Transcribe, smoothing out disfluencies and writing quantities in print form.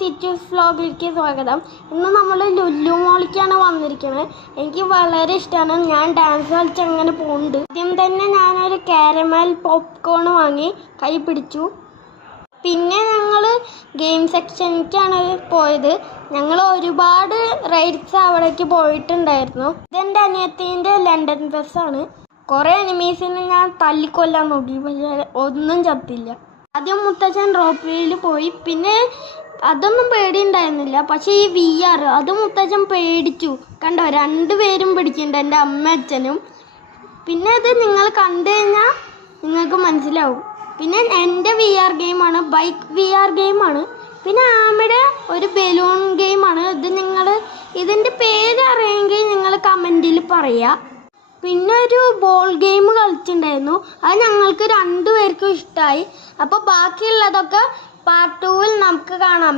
സിറ്റൂസ് വ്ലോഗിലേക്ക് സ്വാഗതം. ഇന്ന് നമ്മൾ ലുലു മോളിലേക്കാണ് വന്നിരിക്കുന്നത്. എനിക്ക് വളരെ ഇഷ്ടമാണ്. ഞാൻ ഡാൻസ് കളിച്ച് അങ്ങനെ പോകുന്നുണ്ട്. ആദ്യം തന്നെ ഞാനൊരു കാരമൽ പോപ്കോൺ വാങ്ങി കൈ പിടിച്ചു. പിന്നെ ഞങ്ങൾ ഗെയിം സെക്ഷനിലേക്കാണ് പോയത്. ഞങ്ങൾ ഒരുപാട് റൈഡ്സ് അവിടേക്ക് പോയിട്ടുണ്ടായിരുന്നു. ഇതെൻ്റെ അനിയത്തിൻ്റെ ലണ്ടൻ ബസ്സാണ്. കുറേ അനിമീസിനെ ഞാൻ തല്ലിക്കൊല്ലാൻ നോക്കി, പക്ഷേ ഒന്നും ചത്തില്ല. ആദ്യം മുത്തച്ഛൻ റോപ്പ് വേയിൽ പോയി. പിന്നെ അതൊന്നും പേടിയുണ്ടായിരുന്നില്ല. പക്ഷേ ഈ VR അത് മുത്തച്ഛൻ പേടിച്ചു. കണ്ടോ, രണ്ടുപേരും പിടിക്കുന്നുണ്ട്, എൻ്റെ അമ്മ അച്ഛനും. പിന്നെ അത് നിങ്ങൾ കണ്ടു കഴിഞ്ഞാൽ നിങ്ങൾക്ക് മനസ്സിലാവും. പിന്നെ എൻ്റെ VR ഗെയിമാണ്, ബൈക്ക് VR ഗെയിമാണ്. പിന്നെ ആമയുടെ ഒരു ബലൂൺ ഗെയിമാണ്. ഇതിൻ്റെ പേര് അറിയെങ്കിൽ നിങ്ങൾ കമൻറ്റിൽ പറയുക. പിന്നെ ഒരു ബോൾ ഗെയിം കളിച്ചിട്ടുണ്ടായിരുന്നു. അത് ഞങ്ങൾക്ക് രണ്ടുപേർക്കും ഇഷ്ടമായി. അപ്പോൾ ബാക്കിയുള്ളതൊക്കെ പാർട്ട് 2-ൽ നമുക്ക് കാണാം.